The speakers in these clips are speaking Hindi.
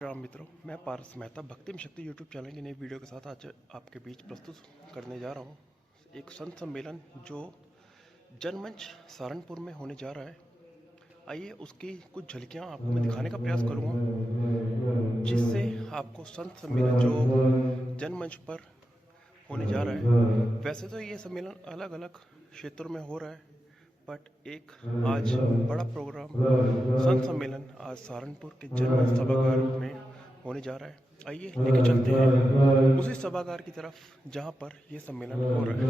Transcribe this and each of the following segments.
राम मित्रों, मैं पारस मेहता भक्ति में शक्ति यूट्यूब चैनल की नई वीडियो के साथ आज आपके बीच प्रस्तुत करने जा रहा हूँ एक संत सम्मेलन जो जनमंच सहारनपुर में होने जा रहा है। आइए उसकी कुछ झलकियाँ आपको मैं दिखाने का प्रयास करूँगा, जिससे आपको संत सम्मेलन जो जनमंच पर होने जा रहा है, वैसे तो ये सम्मेलन अलग अलग क्षेत्रों में हो रहा है, बट एक आज बड़ा प्रोग्राम संत सम्मेलन आज सहारनपुर के जनमंच सभागार में होने जा रहा है। आइए लेके चलते हैं उसी सभागार की तरफ जहां पर यह सम्मेलन हो रहा है।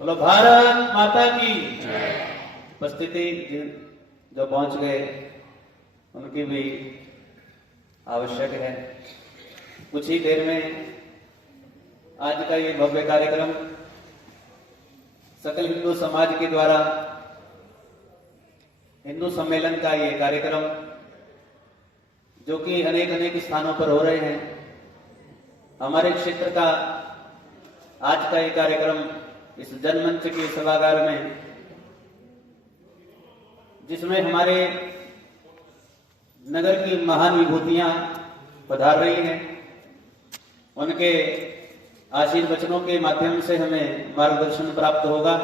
बोलो भारत माता की उपस्थिति जो पहुंच गए उनकी भी आवश्यक है। कुछ ही देर में आज का ये भव्य कार्यक्रम सकल हिंदू समाज के द्वारा हिंदू सम्मेलन का ये कार्यक्रम जो कि अनेक अनेक स्थानों पर हो रहे हैं, हमारे क्षेत्र का आज का ये कार्यक्रम इस जनमंच के सभागार में, जिसमें हमारे नगर की महान विभूतियां पधार रही हैं, उनके आशीर्वचनों के माध्यम से हमें मार्गदर्शन प्राप्त होगा,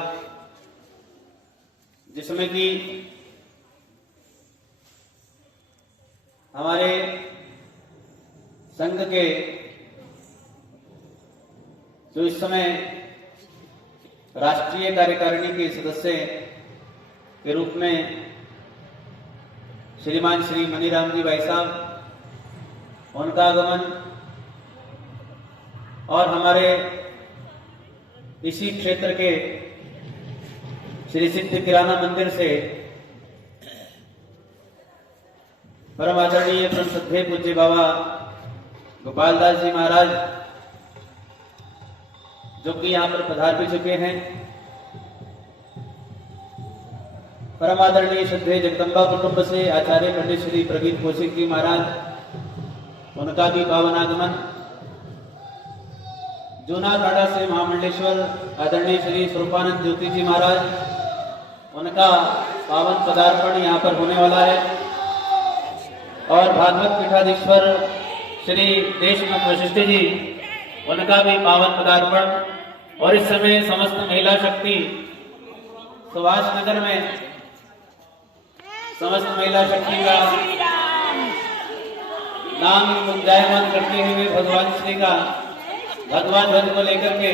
जिसमें कि हमारे संघ के जो इस समय राष्ट्रीय कार्यकारिणी के सदस्य के रूप में श्रीमान श्री मनीराम जी भाई साहब, उनका आगमन, और हमारे इसी क्षेत्र के श्री सिद्ध किराना मंदिर से परम आदरणीय परम श्रद्धेय पूज्य बाबा गोपाल दास जी महाराज, जो कि यहाँ पर पधार भी चुके हैं। परम आदरणीय श्रद्धेय जगदम्बा कुटुंब से आचार्य पंडित श्री प्रगीत कौशिक जी महाराज, उनका भी पावन आगमन। जूनागढ़ से महामंडलेश्वर आदरणीय श्री स्वरूपानंद ज्योति जी महाराज, उनका पावन पदार्पण यहाँ पर होने वाला है। और भागवत पीठाधीश्वर श्री देशमुख वशिष्ठ जी, उनका भी पावन पदार्पण। और इस समय समस्त महिला शक्ति सुभाष नगर में समस्त महिला शक्ति का नाम गुंजायमान करते हुए भगवान श्री का भगवान ध्वज को लेकर के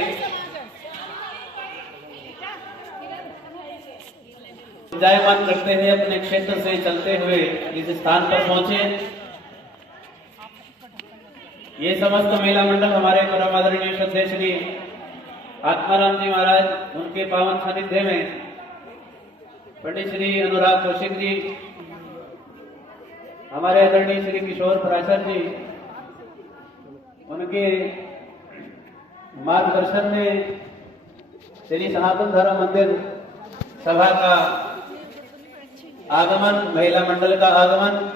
गुंजायमान करते हुए अपने क्षेत्र से चलते हुए इस स्थान पर पहुंचे। ये समस्त महिला मंडल हमारे परम आदरणीय श्रद्धेय श्री आत्माराम जी महाराज, उनके पावन सानिध्य में पंडित श्री अनुराग कौशिक जी, हमारे आदरणीय श्री किशोर पराशर जी, उनके मार्गदर्शन में श्री सनातन धर्म मंदिर सभा का आगमन, महिला मंडल का आगमन।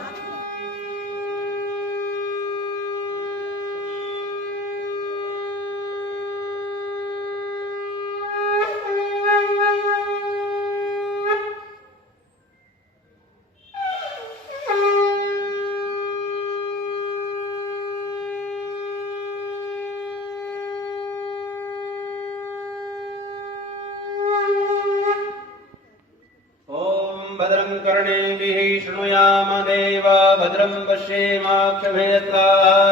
भद्रं कर्णेभिः शृणुयाम देवा भद्रं पश्येमाक्षभिर्यत्रा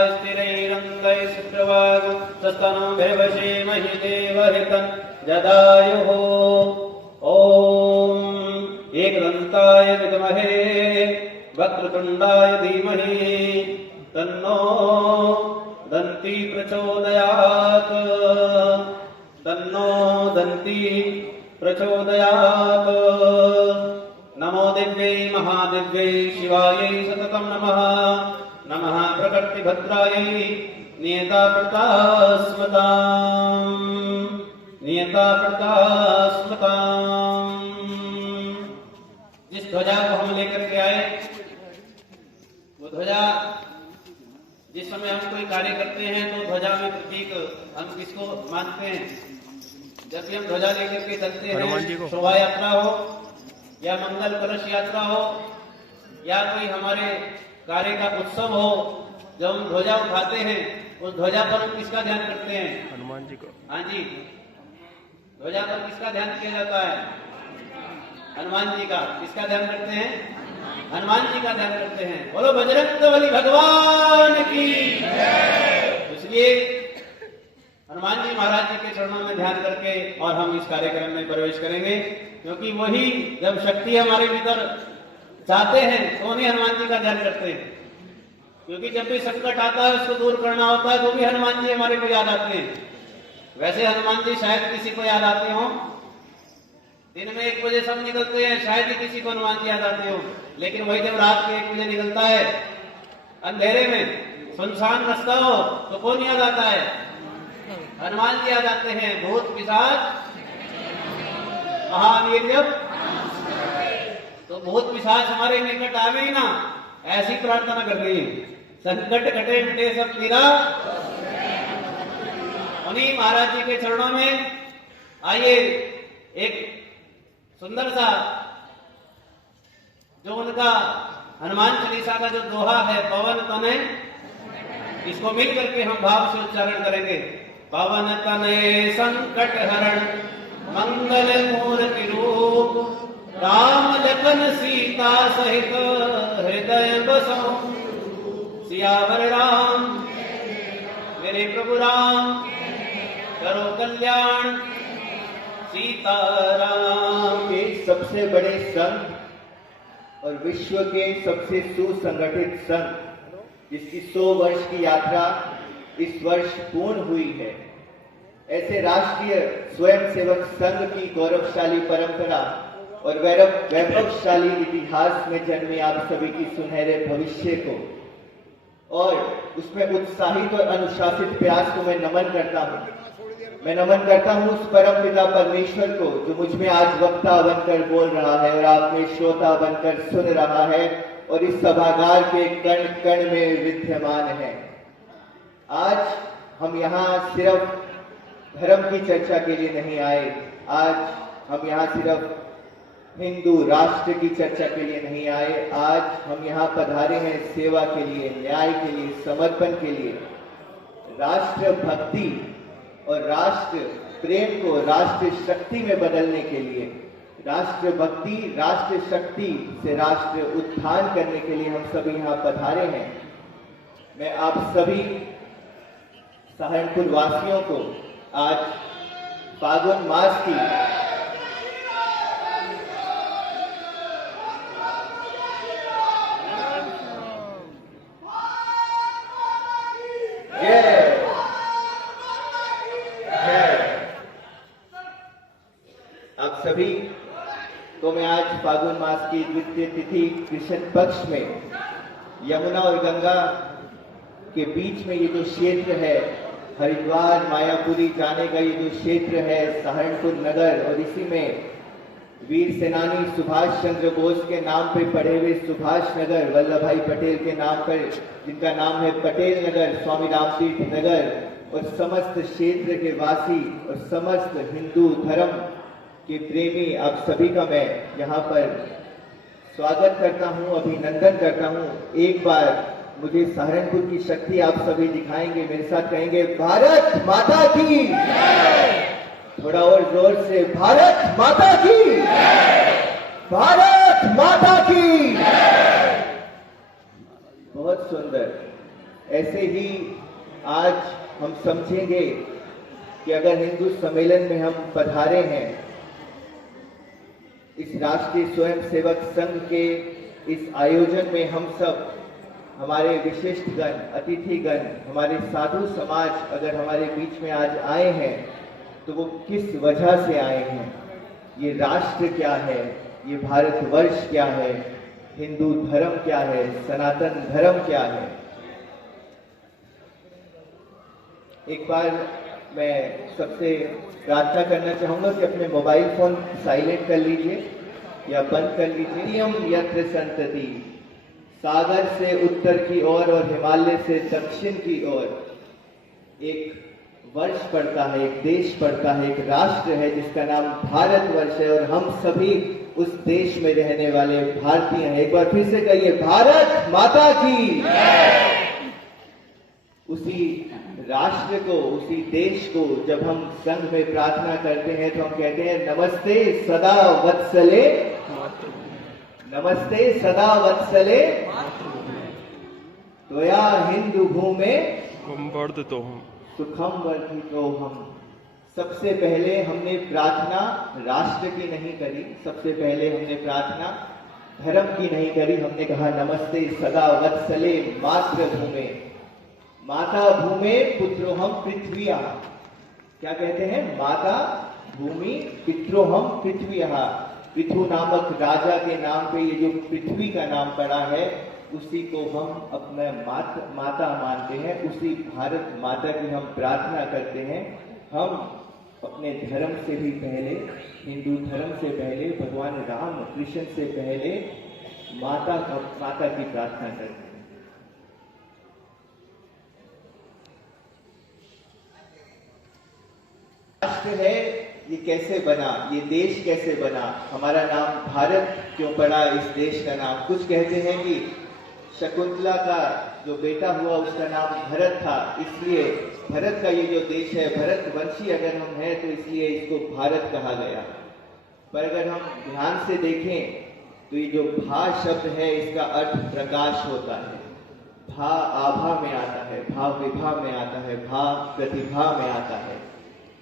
स्थिरैरङ्गैः देवहितं जदायुः। ॐ एकदन्ताय विद्महे वक्रतुण्डाय धीमहि तन्नो दन्ती प्रचोदयात्। तन्नो दन्ती प्रचोदयात्। नमो दिव्यै महादिव्यै शिवायै सततं नमः। नमः प्रकृतिभद्रायै नियताप्रतास्मताम्। नियताप्रतास्मताम्। जिस ध्वजा को हम लेकर के आए वो ध्वजा, जिस समय हम कोई कार्य करते हैं तो ध्वजा में प्रतीक हम किसको मानते हैं? जब भी हम ध्वजा लेकर के चलते हैं, शोभा यात्रा हो या मंगल कलश यात्रा हो या कोई हमारे कार्य का उत्सव हो, जब हम ध्वजा उठाते हैं उस ध्वजा पर हम किसका ध्यान करते हैं? हनुमान जी को। हाँ जी, ध्वजा पर किसका ध्यान किया जाता है? हनुमान जी का। किसका ध्यान करते हैं? हनुमान जी का ध्यान करते हैं। बोलो बजरंगबली भगवान की। इसलिए हनुमान जी महाराज जी के चरणों में ध्यान करके और हम इस कार्यक्रम में प्रवेश करेंगे, क्योंकि वही जब शक्ति हमारे भीतर चाहते हैं तो उन्हीं हनुमान जी का ध्यान करते हैं। क्योंकि जब भी संकट आता है उसको दूर करना होता है तो भी हनुमान जी हमारे को याद आते हैं। वैसे हनुमान जी शायद किसी को याद आते हो, दिन में 1 बजे सब निकलते हैं, शायद ही किसी को हनुमान जी याद आते हो। लेकिन वही जब रात के 1 बजे निकलता है अंधेरे में, सुनसान रास्ता हो, तो कौन याद आता है? हनुमान जी याद आते हैं। भूत पिशाच महावीर जब, तो भूत पिशाच हमारे निकट आवे ही ना, ऐसी प्रार्थना कर रही है। संकट कटे मिटे सब पीरा, उन्हीं महाराज जी के चरणों में आइए एक सुंदर सा जो उनका हनुमान चालीसा का जो दोहा है, पवन तनय, इसको मिल करके हम भाव से उच्चारण करेंगे। पवन तनय संकट हरण मंगल मूर्ति रूप, राम लखन सीता सहित हृदय बसो। सियावर राम मेरे प्रभु राम, करो कल्याण सीताराम। के सबसे बड़े संघ और विश्व के सबसे सुसंगठित संघ, जिसकी 100 वर्ष की यात्रा इस वर्ष पूर्ण हुई है, ऐसे राष्ट्रीय स्वयंसेवक संघ की गौरवशाली परंपरा और वैभवशाली इतिहास में जन्मे आप सभी की सुनहरे भविष्य को और उसमें उत्साहित और अनुशासित प्रयास को मैं नमन करता हूँ। मैं नमन करता हूँ उस परम पिता परमेश्वर को जो मुझ में आज वक्ता बनकर बोल रहा है और आप में श्रोता बनकर सुन रहा है और इस सभागार के कण कण में विद्यमान है। आज हम यहाँ सिर्फ धर्म की चर्चा के लिए नहीं आए, आज हम यहाँ सिर्फ हिंदू राष्ट्र की चर्चा के लिए नहीं आए, आज हम यहाँ पधारे हैं सेवा के लिए, न्याय के लिए, समर्पण के लिए, राष्ट्र भक्ति और राष्ट्र प्रेम को राष्ट्र शक्ति में बदलने के लिए, राष्ट्र भक्ति राष्ट्र शक्ति से राष्ट्र उत्थान करने के लिए हम सभी यहाँ पधारे हैं। मैं आप सभी सहारनपुर वासियों को आज फागुन मास की आप सभी को मैं आज फागुन मास की द्वितीय तिथि कृष्ण पक्ष में यमुना और गंगा के बीच में ये जो क्षेत्र है, हरिद्वार मायापुरी जाने का ये जो क्षेत्र है, सहारनपुर नगर, और इसी में वीर सेनानी सुभाष चंद्र बोस के नाम पे पड़े हुए सुभाष नगर, वल्लभ भाई पटेल के नाम पर जिनका नाम है पटेल नगर, स्वामी रामतीर्थ नगर, और समस्त क्षेत्र के वासी और समस्त हिंदू धर्म के प्रेमी आप सभी का मैं यहाँ पर स्वागत करता हूँ, अभिनंदन करता हूँ। एक बार मुझे सहारनपुर की शक्ति आप सभी दिखाएंगे, मेरे साथ कहेंगे भारत माता की, थोड़ा और जोर से भारत माता की, भारत भारत माता की। बहुत सुंदर। ऐसे ही आज हम समझेंगे कि अगर हिंदू सम्मेलन में हम पधारे हैं, इस राष्ट्रीय स्वयंसेवक संघ के इस आयोजन में हम सब, हमारे विशिष्टगण, अतिथिगण, हमारे साधु समाज अगर हमारे बीच में आज आए हैं तो वो किस वजह से आए हैं, ये राष्ट्र क्या है, ये भारतवर्ष क्या है, हिंदू धर्म क्या है, सनातन धर्म क्या है। एक बार मैं सबसे प्रार्थना करना चाहूंगा कि अपने मोबाइल फोन साइलेंट कर लीजिए या बंद कर लीजिए। नियम यत्र संतति, सागर से उत्तर की ओर और हिमालय से दक्षिण की ओर एक वर्ष पड़ता है, एक देश पड़ता है, एक राष्ट्र है जिसका नाम भारतवर्ष है, और हम सभी उस देश में रहने वाले भारतीय हैं। एक बार फिर से कहिए, भारत माता की। उसी राष्ट्र को, उसी देश को जब हम संघ में प्रार्थना करते हैं तो हम कहते हैं नमस्ते सदा वत्सले, नमस्ते सदा वत्सले त्वया हिंदू भूमे वर्धितो हम, सुखम वर्धितो हम। सबसे पहले हमने प्रार्थना राष्ट्र की नहीं करी, सबसे पहले हमने प्रार्थना धर्म की नहीं करी। हमने कहा नमस्ते सदा वत्सले मातृभूमे, माता भूमे पुत्रोहम पृथ्वीया। क्या कहते हैं? माता भूमि पित्रोहम पृथ्वीया। पृथु नामक राजा के नाम पे ये जो पृथ्वी का नाम पड़ा है, उसी को हम अपना माता मानते हैं, उसी भारत माता की हम प्रार्थना करते हैं। हम अपने धर्म से भी पहले, हिंदू धर्म से पहले, भगवान राम कृष्ण से पहले माता की प्रार्थना करते हैं। राष्ट्र है, ये कैसे बना, ये देश कैसे बना, हमारा नाम भारत क्यों पड़ा इस देश का नाम? कुछ कहते हैं कि शकुंतला का जो बेटा हुआ उसका नाम भरत था, इसलिए भरत का ये जो देश है, भरतवंशी अगर हम हैं तो इसलिए इसको भारत कहा गया। पर अगर हम ध्यान से देखें तो ये जो भा शब्द है इसका अर्थ प्रकाश होता है। भा आभा में आता है, भा विभा में आता है, भा प्रतिभा में आता है।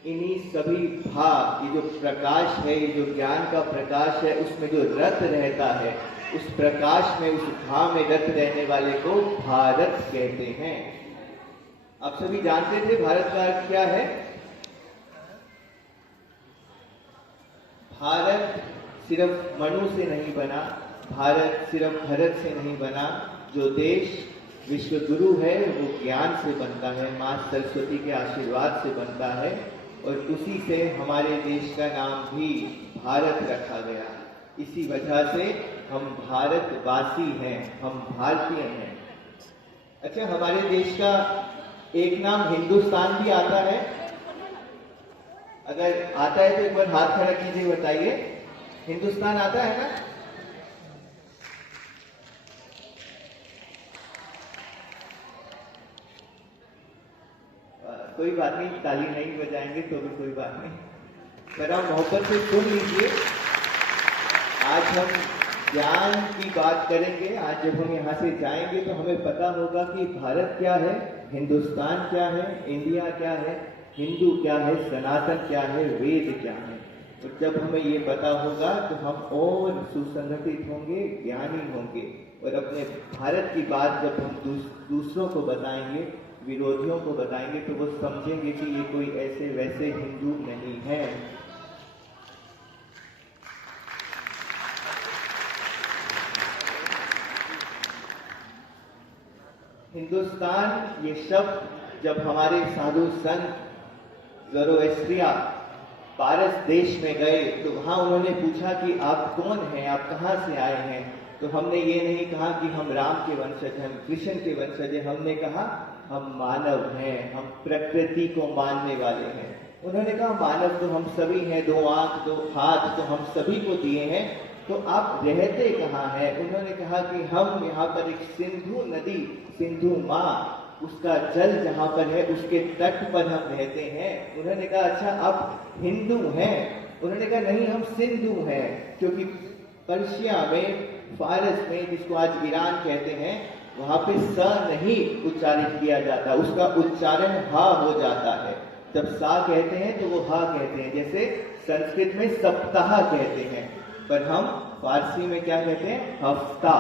इन्हीं सभी भा, ये जो प्रकाश है, ये जो ज्ञान का प्रकाश है, उसमें जो रत रहता है, उस प्रकाश में, उस भा में रत रहने वाले को भारत कहते हैं। आप सभी जानते थे भारत का अर्थ क्या है? भारत सिर्फ मनु से नहीं बना, भारत सिर्फ भरत से नहीं बना। जो देश विश्व गुरु है वो ज्ञान से बनता है, माँ सरस्वती के आशीर्वाद से बनता है, और उसी से हमारे देश का नाम भी भारत रखा गया। इसी वजह से हम भारतवासी हैं, हम भारतीय हैं। अच्छा, हमारे देश का एक नाम हिंदुस्तान भी आता है। अगर आता है तो एक बार हाथ खड़ा कीजिए, बताइए हिंदुस्तान आता है ना? कोई बात नहीं, ताली नहीं बजाएंगे तो भी कोई बात नहीं, पर आप मोहब्बत से सुन लीजिए। आज हम ज्ञान की बात करेंगे। आज जब हम यहाँ से जाएंगे तो हमें पता होगा कि भारत क्या है, हिंदुस्तान क्या है, इंडिया क्या है, हिंदू क्या है, सनातन क्या है, वेद क्या है। और जब हमें ये पता होगा तो हम और सुसंगठित होंगे, ज्ञानी होंगे, और अपने भारत की बात जब हम दूसरों को बताएंगे, विरोधियों को बताएंगे, तो वो समझेंगे कि ये कोई ऐसे वैसे हिंदू नहीं है। हिंदुस्तान ये शब्द जब हमारे साधु संत ज़ोरोएस्ट्रिया पारस देश में गए तो वहां उन्होंने पूछा कि आप कौन हैं, आप कहाँ से आए हैं? तो हमने ये नहीं कहा कि हम राम के वंशज हैं, कृष्ण के वंशज हैं, हमने कहा हम मानव हैं, हम प्रकृति को मानने वाले हैं। उन्होंने कहा मानव तो हम सभी हैं, 2 आंख 2 हाथ तो हम सभी को दिए हैं, तो आप रहते कहाँ हैं? उन्होंने कहा कि हम यहाँ पर एक सिंधु नदी, सिंधु माँ, उसका जल जहाँ पर है उसके तट पर हम रहते हैं। उन्होंने कहा अच्छा आप हिंदू हैं? उन्होंने कहा नहीं, हम सिंधु हैं, क्योंकि पर्शिया में, फारस में, जिसको आज ईरान कहते हैं, वहां पे स नहीं उच्चारित किया जाता, उसका उच्चारण हा हो जाता है। जब सा कहते हैं तो वो हा कहते हैं, जैसे संस्कृत में सप्ताह कहते हैं, पर हम फारसी में क्या कहते हैं? हफ्ता।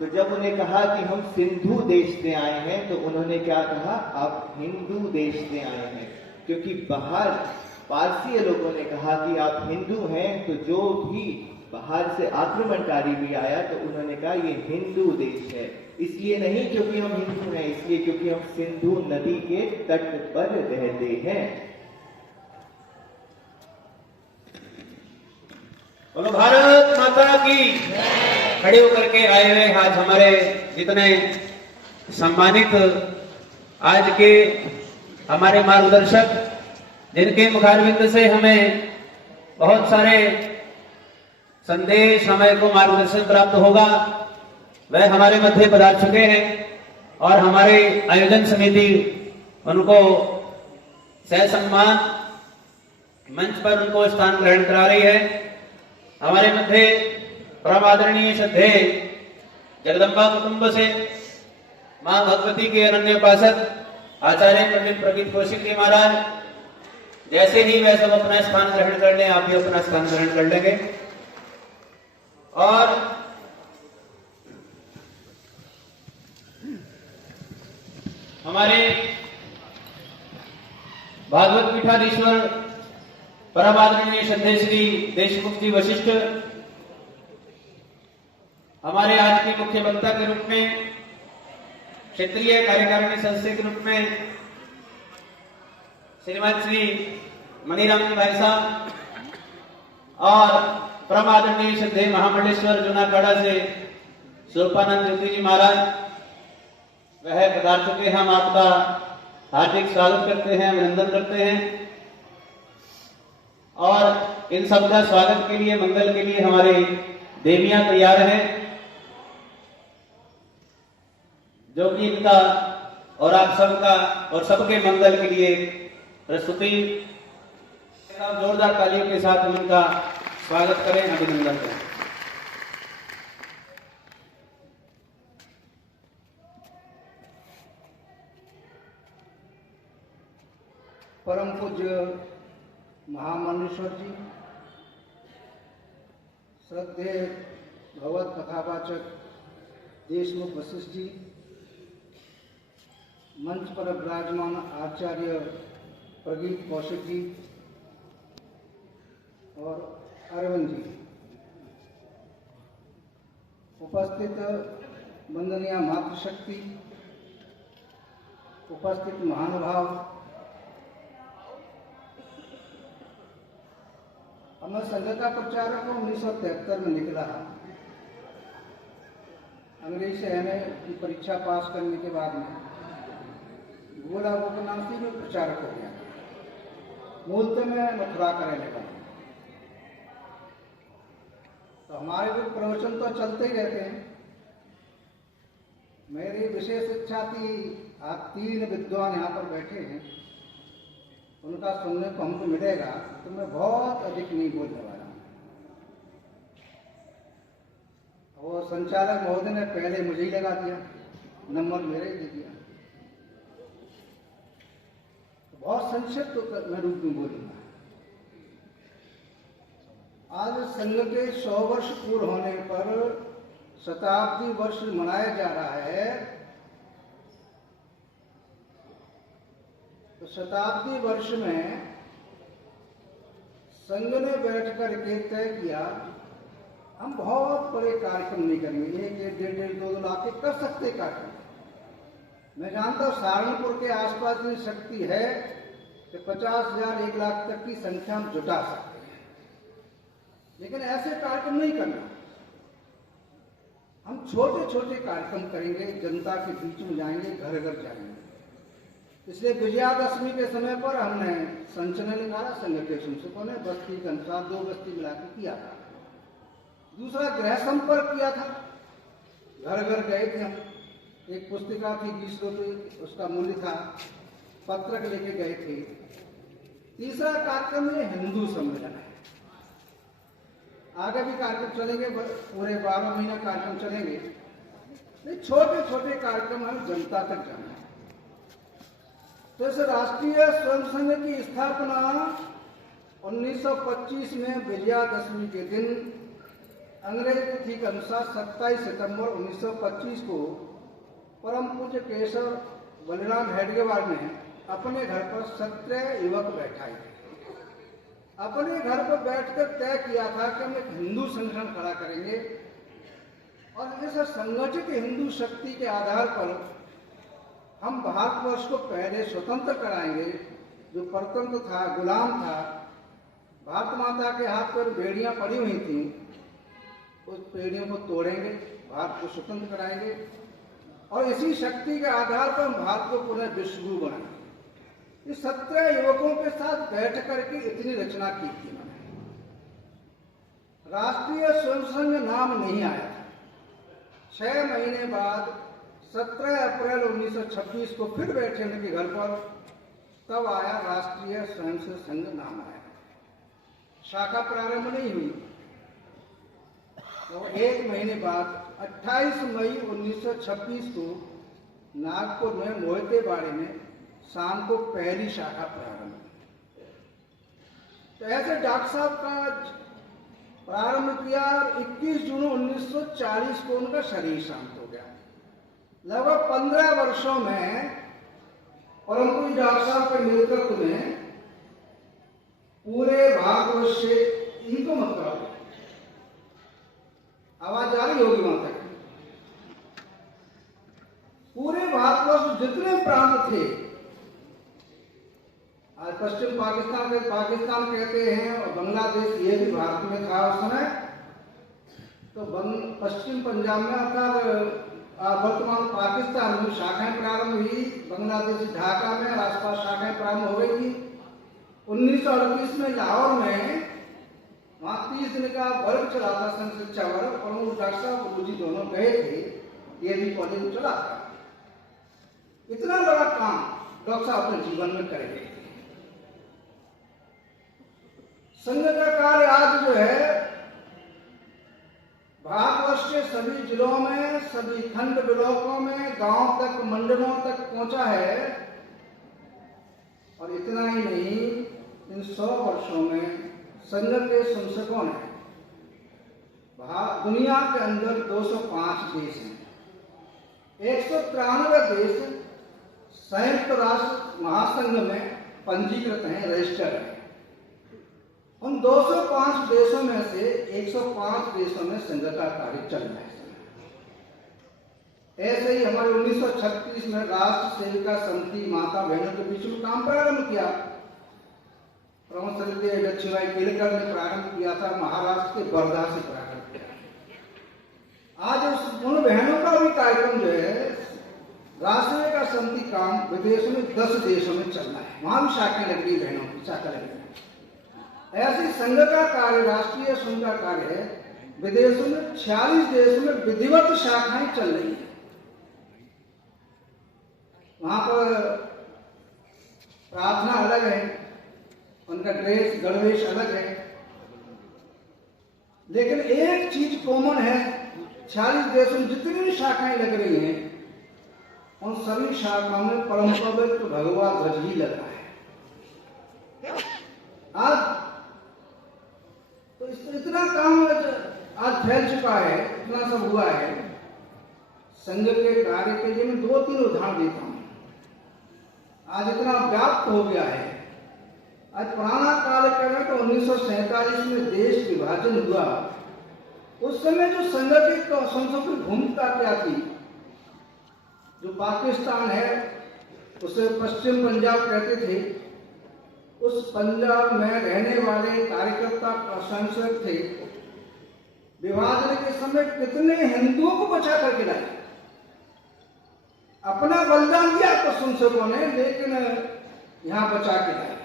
तो जब उन्हें कहा कि हम सिंधु देश से आए हैं, तो उन्होंने क्या कहा? आप हिंदू देश से आए हैं। क्योंकि बाहर पारसी लोगों ने कहा कि आप हिंदू हैं, तो जो भी बाहर से आक्रमणकारी भी आया तो उन्होंने कहा ये हिंदू देश है। इसलिए नहीं क्योंकि हम हिंदू हैं, इसलिए क्योंकि हम सिंधु नदी के तट पर रहते हैं। बोलो भारत माता की। खड़े होकर के आए हुए आज हमारे जितने सम्मानित आज के हमारे मार्गदर्शक, जिनके मुखारविंद से हमें बहुत सारे संदेश, हमें को मार्गदर्शन प्राप्त होगा, वह हमारे मध्य पधार चुके हैं और हमारे आयोजन समिति उनको सह सम्मान मंच पर उनको स्थान ग्रहण करा रही है। हमारे मध्य परम आदरणीय श्रद्धेय जगदम्बा कुटुंब से मां भगवती के अनन्य उपासक आचार्य पंडित प्रगीत कौशिक जी महाराज, जैसे ही वह सब अपना स्थान ग्रहण कर लें, आप भी अपना स्थान ग्रहण कर लेंगे। और हमारे भागवत पीठाधीश्वर परम आदरणीय श्रद्धेय श्री देशमुख जी वशिष्ठ हमारे आज के मुख्य वक्ता के रूप में, क्षेत्रीय कार्यकारिणी सदस्य के रूप में श्रीमान श्री मणिराम जी भाई साहब और परम आदरणीय श्रद्धेय महामंडलेश्वर जूनागढ़ से स्वरूपानंद ज्योति जी महाराज, वह पधार चुके हैं। हम आपका हार्दिक स्वागत करते हैं, अभिनंदन करते हैं और इन सबका स्वागत के लिए, मंगल के लिए हमारे देवियां तैयार हैं, जो कि इनका और आप सबका और सबके मंगल के लिए प्रस्तुति जोरदार तालियों के साथ हम इनका स्वागत करें, अभिनंदन करें। परम पूज्य महामंडलेश्वर जी, श्रद्धेय भगवत कथावाचक देशमुख वशिष्ठ जी, मंच पर विराजमान आचार्य प्रगीत कौशिक जी और अरविंद जी, उपस्थित वंदनीय मातृशक्ति, उपस्थित महानुभाव, हमें संघ का प्रचारक 1973 में निकला। अंग्रेजी से हमें की परीक्षा पास करने के बाद में गोला गोपनाथी में प्रचारक हो गया। मूलतः में मथुरा का रहने वाला, तो हमारे जो प्रवचन तो चलते ही रहते हैं। मेरी विशेष इच्छा थी, आप 3 विद्वान यहाँ पर बैठे हैं, उनका सुनने को हमको मिलेगा, तो मैं बहुत अधिक नहीं बोलने वाला हूँ। वो संचालक महोदय ने पहले मुझे ही लगा दिया, नंबर मेरा ही दे दिया। तो बहुत संक्षिप्त मैं रूप में बोलूंगा। आज संघ के 100 वर्ष पूर्ण होने पर शताब्दी वर्ष मनाया जा रहा है। तो शताब्दी वर्ष में संघ ने बैठकर के तय किया, हम बहुत बड़े कार्यक्रम नहीं करेंगे, 1, 1, 1.5, 2 लाख के कर सकते कार्यक्रम। मैं जानता हूँ सहारनपुर के आसपास में शक्ति है कि 50,000, 1 लाख तक की संख्या हम जुटा सकते हैं, लेकिन ऐसे कार्यक्रम नहीं करना। हम छोटे छोटे कार्यक्रम करेंगे, जनता के बीच में जाएंगे, घर घर जाएंगे। इसलिए विजयादशमी के समय पर हमने संचलन निकाला, संघ के शिक्षकों ने बस्ती के अनुसार 2 बस्ती मिलाकर किया था। दूसरा गृह संपर्क किया था, घर घर गए थे हम। एक पुस्तिका थी 20 रुपये, उसका मूल्य था, पत्रक लेके गए थे। तीसरा कार्यक्रम ये हिंदू सम्मेलन है। आगे भी कार्यक्रम चलेंगे, पूरे 12 महीने कार्यक्रम चलेंगे। छोटे छोटे कार्यक्रम हम जनता तक जाना है। तो इस राष्ट्रीय स्वयं संघ की स्थापना 1925 में विजयादशमी के दिन अंग्रेज तिथि के अनुसार 27 सितंबर 1925 को परम पूज्य केशव बलिराम हेडगेवार ने अपने घर पर 17 युवक बैठाए थे। अपने घर पर बैठकर तय किया था कि हम एक हिंदू संगठन खड़ा करेंगे और इस संगठित हिंदू शक्ति के आधार पर हम भारतवर्ष को पहले स्वतंत्र कराएंगे। जो परतंत्र था, गुलाम था, भारत माता के हाथ पर बेड़ियां पड़ी हुई थी, उस बेड़ियों को तोड़ेंगे, भारत को स्वतंत्र कराएंगे और इसी शक्ति के आधार पर हम भारत को पुनः विश्वगुरु बनाएंगे। इस 17 युवकों के साथ बैठ करके इतनी रचना की थी मैंने। राष्ट्रीय स्वयं संघ नाम नहीं आया था। 6 महीने बाद 17 अप्रैल 1926 को फिर बैठे उनके घर पर, तब आया राष्ट्रीय स्वयं संघ नाम आया। शाखा प्रारंभ नहीं हुई। तो 1 महीने बाद 28 मई 1926 को नागपुर में मोहितेबाड़ी में शाम को पहली शाखा प्रारंभ हुई। तो ऐसे डॉक्टर साहब का प्रारंभ किया। 21 जून 1940 को उनका शरीर शांत हो गया। लगभग 15 वर्षों में परम पूज्य डॉक्टर साहब के नेतृत्व में पूरे भारतवर्ष से इनको मतलब आवाज आ रही होगी वहां तक। पूरे भारतवर्ष जितने प्रांत थे, आज पश्चिम पाकिस्तान के पाकिस्तान कहते हैं और बांग्लादेश ये भी भारत में था उस समय। तो पश्चिम पंजाब में अर्थात वर्तमान पाकिस्तान में शाखाएं प्रारंभ हुई। बांग्लादेश ढाका में आसपास शाखाएं प्रारंभ हो गई थी। 1938 में लाहौर में वहां 30 दिन का वर्ग चला था, संघ शिक्षा वर्ग, और वो डॉक्टर साहब गुरुजी दोनों गए थे। ये भी कॉलेज चला था। इतना बड़ा काम डॉक्टर साहब अपने जीवन में कर गए थे। संघ का कार्य आज जो है भारतवर्ष के सभी जिलों में, सभी खंड ब्लॉकों में, गांव तक, मंडलों तक पहुंचा है। और इतना ही नहीं, इन 100 वर्षों में संघ के संसदों ने दुनिया के अंदर 205 देश हैं। 193 देश संयुक्त राष्ट्र महासंघ में पंजीकृत हैं, रजिस्टर्ड हैं। उन 205 देशों में से 105 देशों में संघ का कार्य चल रहा है। ऐसे ही हमारे 1936 में राष्ट्र सेविका समिति माता बहनों के बीच में काम प्रारंभ किया। प्रमुख लक्ष्मीबाई केलकर ने प्रारंभ किया था, महाराष्ट्र के वर्धा से प्रारंभ किया। आज उन बहनों का भी कार्यक्रम जो है राष्ट्रीय का समिति काम विदेशों में 10 देशों में चल रहा है। वहां भी शाखाएं लग रही, बहनों की शाखा लग रही। ऐसे संघ का कार्य, राष्ट्रीय संघ का कार्य है विदेशों में 46 देशों में विधिवत शाखाएं चल रही है। वहां पर प्रार्थना अलग है, उनका ड्रेस गणवेश अलग है, लेकिन एक चीज कॉमन है। 46 देशों में जितनी भी शाखाएं लग रही हैं, उन सभी शाखाओं में परम पवित्र भगवा ध्वज ही लगा है। आज तो इतना काम आज फैल चुका है, इतना सब हुआ है। संघ के कार्य के लिए मैं 2-3 उदाहरण देता हूं। आज इतना व्याप्त हो गया है। आज पुराना काल करें तो 1947 में देश विभाजन हुआ। उस समय जो संघ की सांस्कृतिक भूमिका क्या थी? जो पाकिस्तान है उसे पश्चिम पंजाब कहते थे। उस पंजाब में रहने वाले कार्यकर्ता स्वयंसेवक थे। विभाजन के समय कितने हिंदुओं को बचा करके लाए। अपना बलिदान दिया तो स्वयंसेवकों ने, लेकिन यहां बचा के लाए।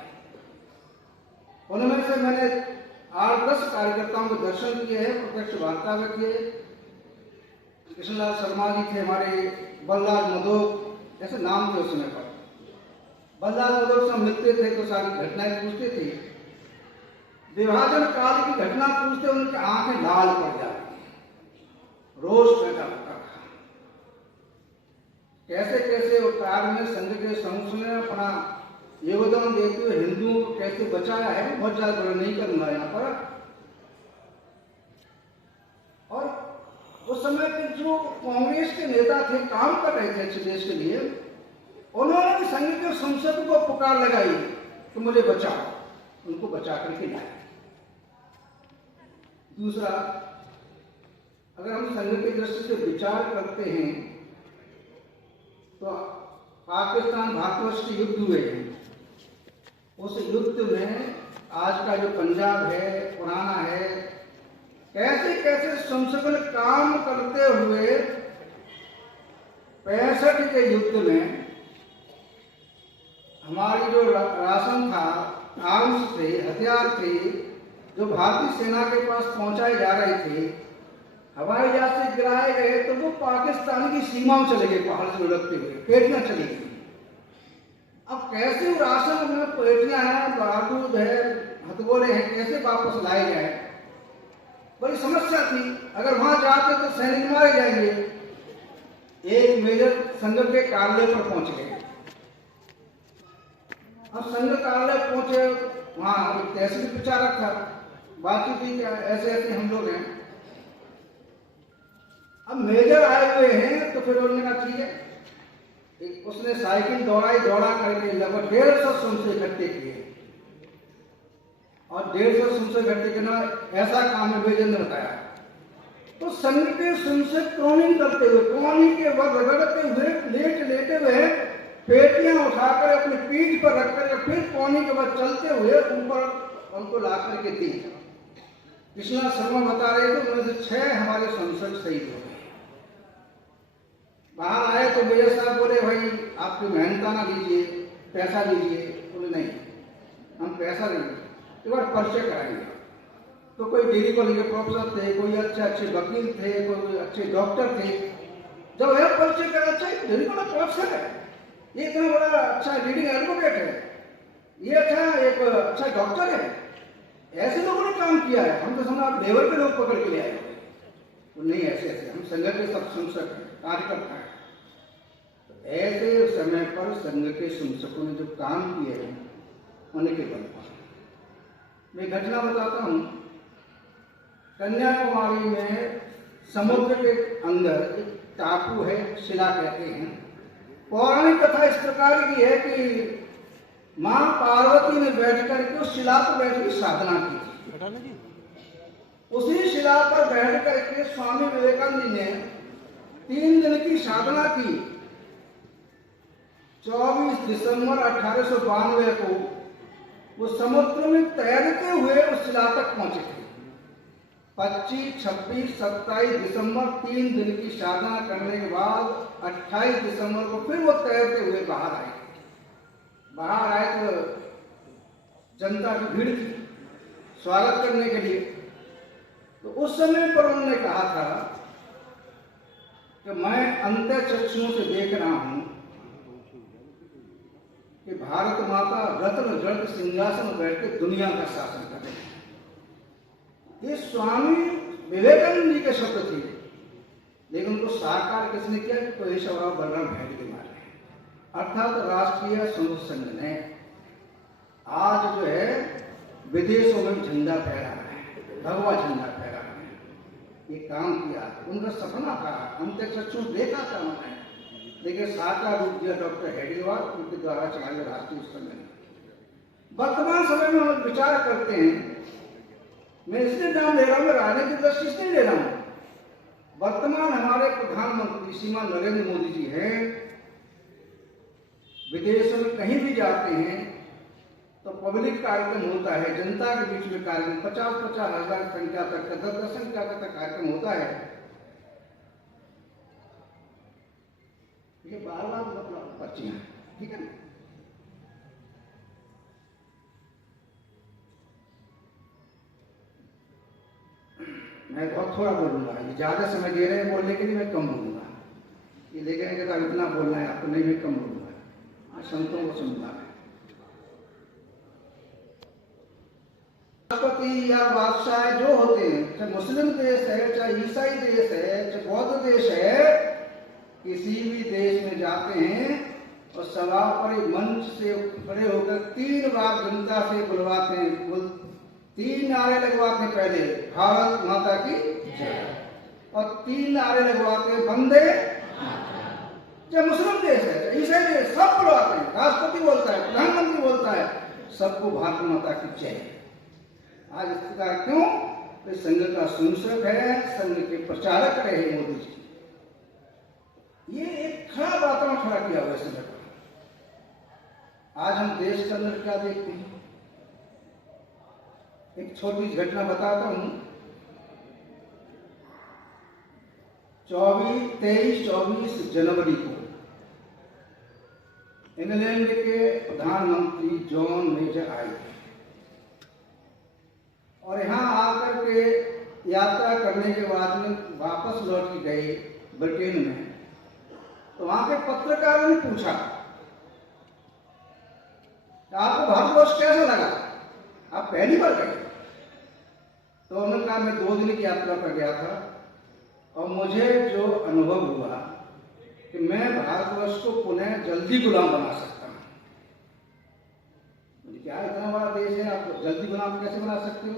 उनमें से मैंने 8-10 कार्यकर्ताओं को दर्शन किए हैं, प्रत्यक्ष वार्ता में किए। कृष्णलाल शर्मा जी थे हमारे, बलराज मधोक, ऐसे नाम थे उस समय पर। बलराज मधोक से हम मिलते थे तो सारी घटनाएं पूछते थे। विभाजन काल की घटना पूछते उनकी आंखें लाल पड़ जाती, रोष पैदा होता था। कैसे कैसे वो कार्य में संघ के सदस्यों ने अपना योगदान देते हुए हिंदुओं को कैसे बचाया है, बहुत ज्यादा बड़ा नहीं करूंगा यहाँ पर। और उस समय के जो कांग्रेस के नेता थे, काम कर रहे थे अच्छे देश के लिए, उन्होंने भी संघ के संसद को पुकार लगाई कि मुझे बचाओ, उनको बचा करके लाए। दूसरा, अगर हम संघ की दृष्टि से विचार करते हैं तो पाकिस्तान भारतवर्ष के युद्ध हुए हैं, उस युद्ध में आज का जो पंजाब है, पुराना है, कैसे कैसे संसद ने काम करते हुए 65 के युद्ध में हमारी जो राशन था, आर्म्स थे, हथियार थे, जो भारतीय सेना के पास पहुंचाए जा रहे थे, हवाई जहाज से गिराए गए तो वो पाकिस्तान की सीमाओं चले गए, पहाड़ से लुढ़कते हुए पेटियां चली गई। अब कैसे वो राशन में पेटियां हैं, बारूद है, हथगोले हैं, कैसे वापस लाए जाए, बड़ी समस्या थी। अगर वहां जाते तो सैनिक मारे जाएंगे। एक मेजर संघ के कार्यालय पर पहुंच गए। अब संघ कार्यालय पहुंचे, वहां एक तहसील विचारक था, बातचीत थी ऐसे ऐसे हम लोग हैं। अब मेजर आए हुए हैं तो फिर उन्होंने कहा ठीक है, उसने साइकिल दौड़ा करके लगभग 150 सुनसे इकट्ठे किए और 150 सुनसे इकट्ठे करना ऐसा काम है, मेजर ने बताया। तो संघ के सुनसे ट्रोनिंग करते हुए, पानी के वक्त रगड़ते हुए, लेटे हुए पेटियां उठाकर अपनी पीठ पर रखकर फिर पानी के बाद चलते हुए ऊपर उनको ला करके दी। कृष्णा शर्मा बता रहे थे उनमें से 6 हमारे संसद शहीद हो गए। बाहर आए तो मेजर साहब बोले भाई आपकी मेहनताना लीजिए, पैसा लीजिए। बोले नहीं, हम पैसा नहीं, एक बार परिचय कराएंगे। तो कोई डिग्री कॉलेज के प्रोफेसर थे, कोई अच्छे वकील थे, कोई अच्छे डॉक्टर थे। जब यह परिचय करा, अच्छा डिग्री कॉलेज प्रोफेसर है, ये इतना बड़ा अच्छा लीडिंग एडवोकेट है, ये एक अच्छा डॉक्टर है, ऐसे लोगों ने काम किया है, हम तो समझा आप लेवल पे लोग पकड़ के ले आए। तो नहीं, ऐसे हम संघ के सब संसद हैं, कार्यकर्ता है। तो ऐसे समय पर संघ के संसदों ने जो काम किए हैं उनके बल पर मैं घटना बताता हूं। कन्याकुमारी में समुद्र के अंदर एक टापू है, शिला कहते हैं। पौराणिक कथा इस प्रकार की है कि मां पार्वती ने बैठकर के उस शिला पर बैठ के साधना की थी। उसी शिला पर बैठ करके स्वामी विवेकानंद ने 3 दिन की साधना की। 24 दिसंबर 1892 को वो समुद्र में तैरते हुए उस शिला तक पहुंचे थे। 25, 26, 27 दिसंबर 3 दिन की साधना करने के बाद 28 दिसंबर को फिर वो तैरते हुए बाहर आए। बाहर आए तो जनता की भीड़ थी स्वागत करने के लिए। तो उस समय पर उन्होंने कहा था कि मैं अंतःचक्षुओं से देख रहा हूं कि भारत माता रत्न जड़ सिंहासन में बैठ के दुनिया का शासन कर रही है। ये स्वामी विवेकानंद जी के शब्द थे, लेकिन उनको साकार किसने किया? केशवराव बलराम भेंट के मारे, अर्थात राष्ट्रीय संघ संघ ने आज जो है विदेशों में झंडा फहरा रहा है, भगवा झंडा फहरा रहा है। ये काम किया, उनका सपना था, अंतःचक्षु देखा था उन्होंने, लेकिन साकार रूप दिया डॉक्टर हेडगेवार, उनके द्वारा चलाए राष्ट्रीय संघ ने। वर्तमान समय में हम विचार करते हैं, मैं इसलिए नाम ले रहा हूं, मैं राजनीतिक दृष्टि से नहीं ले रहा हूं। वर्तमान हमारे प्रधानमंत्री श्रीमान नरेंद्र मोदी जी हैं, विदेशों में कहीं भी जाते हैं तो पब्लिक कार्यक्रम होता है, जनता के बीच में कार्यक्रम 50-50 हजार संख्या तक का, 10-10 संख्या तक कार्यक्रम होता है। ये बार-बार पर्चियां, ठीक है ना? मैं बहुत थोड़ा बोलूंगा, ये ज्यादा समय दे रहे हैं बोलने के लिए, मैं कम बोलूंगा। ये लेके नहीं कहता इतना बोलना है आपको, नहीं मैं कम बोलूंगा। आज संतों को सुनना है। राष्ट्रपति या बादशाह जो होते हैं, चाहे मुस्लिम देश है, चाहे ईसाई देश है, चाहे बौद्ध देश है, किसी भी देश में जाते हैं और सभा पर मंच से खड़े होकर 3 बार जनता से बुलवाते हैं, 3 नारे लगवाते हैं। पहले भारत माता की जय और 3 नारे लगवाते हैं वंदे। चाहे मुस्लिम देश है, ईसाई देश, सब बुलवाते हैं। राष्ट्रपति बोलता है, प्रधानमंत्री बोलता है, सबको भारत माता की जय। आज इसका क्यों? तो संघ का संसद है, संघ के प्रचारक रहे मोदी जी। ये एक खराब वातावरण खड़ा किया हुआ संघ का। आज हम देश के अंदर क्या देखते हैं? एक छोटी घटना बताता हूं। 23-24 जनवरी को इंग्लैंड के प्रधानमंत्री जॉन मेजर आए और यहाँ आकर के यात्रा करने के बाद में वापस लौट के गए ब्रिटेन में। तो वहां के पत्रकारों ने पूछा आपको भारतवर्ष कैसा लगा, आप पहली बार गए? तो उन्होंने कहा मैं 2 दिन की यात्रा पर गया था और मुझे जो अनुभव हुआ कि मैं भारतवर्ष को पुनः जल्दी गुलाम बना सकता हूं। क्या इतना बड़ा देश है, आप जल्दी गुलाम कैसे बना सकते हो?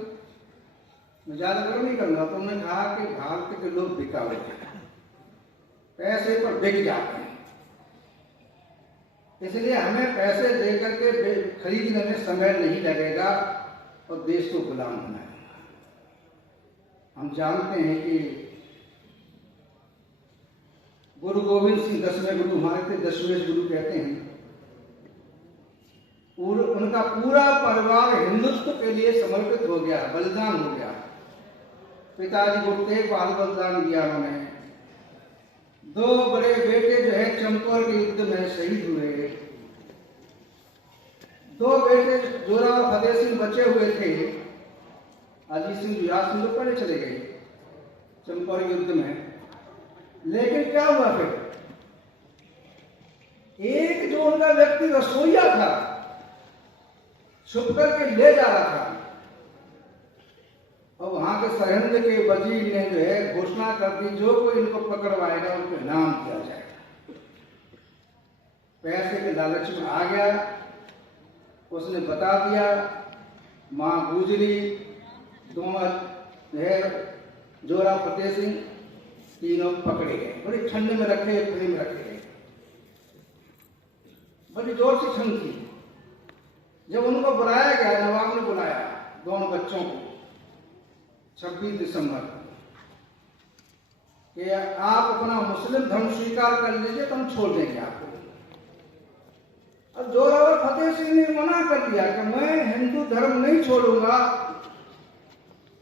मैं ज्यादा गर्व नहीं करूंगा। तो उन्होंने कहा कि भारत के लोग बिकाऊ हैं, पैसे पर बिक जाते हैं, इसलिए हमें पैसे देकर के खरीदने में समय नहीं लगेगा और देश को गुलाम बनाएगा। हम जानते हैं कि गुरु गोविंद सिंह 10वें गुरु हमारे थे, 10वें गुरु कहते हैं। उनका पूरा परिवार हिंदुत्व के लिए समर्पित हो गया, बलिदान हो गया। पिताजी गुरु तेग बहादुर बलिदान दिया उन्होंने। 2 बड़े बेटे जो है चंपारण के युद्ध में शहीद हुए। 2 बेटे जोरावर फतेह सिंह बचे हुए थे। अजीत सिंह युवराज सिंह तो पहले चले गए चंपारण युद्ध में। लेकिन क्या हुआ फिर? एक जो उनका व्यक्ति रसोईया था, छुप करके ले जा रहा था और वहां के सरहिंद के वजीर ने जो है घोषणा कर दी जो कोई इनको पकड़वाएगा उनको इनाम दिया जाएगा। पैसे के लालच में आ गया, उसने बता दिया। मां गुजरी, दोनों जो है जोरा फतेह सिंह, तीनों पकड़े गए। बड़ी ठंड में रखे, खुले में रखे गए, बड़ी जोर से ठंड थी। जब उनको बुलाया गया, नवाब ने बुलाया दोनों बच्चों को 26 दिसंबर कि आप अपना मुस्लिम धर्म स्वीकार कर लीजिए तो हम छोड़ देंगे आपको। अब जोरावर फतेह सिंह ने मना कर दिया कि मैं हिंदू धर्म नहीं छोड़ूंगा,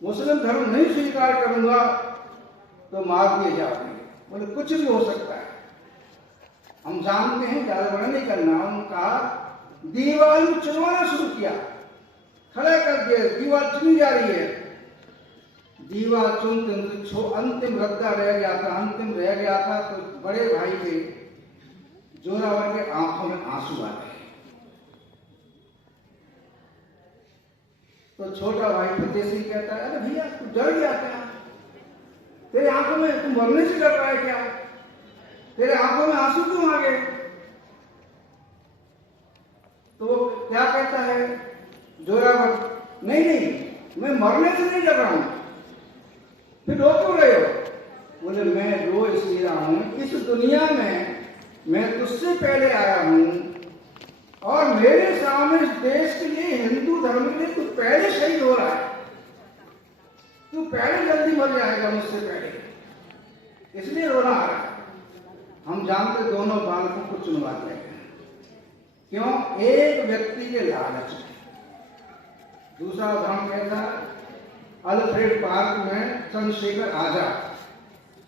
मुस्लिम धर्म नहीं स्वीकार करूंगा तो मार दिए जाओगे। बोले कुछ भी हो सकता है, हम जानते हैं, ज्यादा बड़ा नहीं करना। उनका दीवार में चुनवाना शुरू किया, खड़ा कर दिया, दीवार चुनी जा रही है। दीवार चुनते अंतिम रद्दा रह गया था, अंतिम रह गया था। तो बड़े भाई थे जोरावर के आंखों में आंसू आ गए। तो छोटा भाई फतेह सिंह कहता है, अरे भैया तू डर गया क्या? तेरे आंखों में, तू मरने से डर रहा है क्या? तेरे आंखों में आंसू क्यों आ गए? तो वो क्या कहता है जोरावर, नहीं नहीं मैं मरने से नहीं डर रहा हूं। फिर रो क्यों रहे हो? बोले मैं रो इसलिए रहा हूं, इस दुनिया में मैं तुझसे पहले आया हूं और मेरे सामने इस देश के लिए, हिंदू धर्म के लिए तू पहले शहीद हो रहा है, तू पहले जल्दी मर जाएगा मुझसे पहले, इसलिए रोना आ रहा है। हम जानते दोनों बालकों को चुनवा दिया गया। क्यों? एक व्यक्ति के लालच में। दूसरा उदाहरण कहता, अल्फ्रेड पार्क में चंद्रशेखर आजाद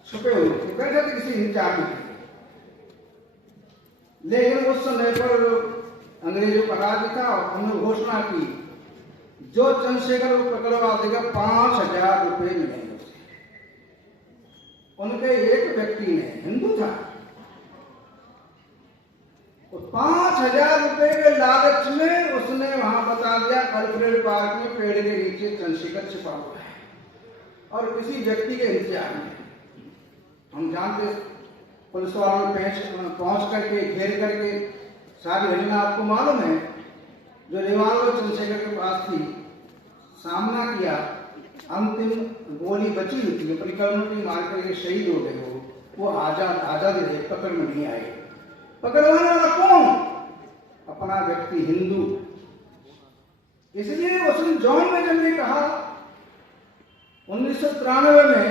छुपे हुए थे, बैठे थे किसी इंतजार में। लेकिन उस समय पर अंग्रेजों का राज था और उन्होंने घोषणा की जो चंद्रशेखर को पकड़वा देगा 5000 रुपये मिलेंगे उसे। उनके एक व्यक्ति ने, हिंदू था, और 5,000 रुपए के लालच में उसने वहां बता दिया अल्फ्रेड पार्क में पेड़ के नीचे चंद्रशेखर छिपा हुआ है, और किसी व्यक्ति के इंतजार में। हम जानते पुलिस वालों ने पहुंच करके घेर करके सारी घटना आपको मालूम है। जो रिवाल्वर चंद्रशेखर के पास थी, सामना किया, अंतिम गोली बची हुई थी, अपनी कर्मठी मार करके शहीद हो गए। वो आजाद रहे, पकड़ में नहीं आए। पकड़वाने वाला कौन? अपना व्यक्ति हिंदू। इसलिए उसने जॉन में जब ने कहा 1993 में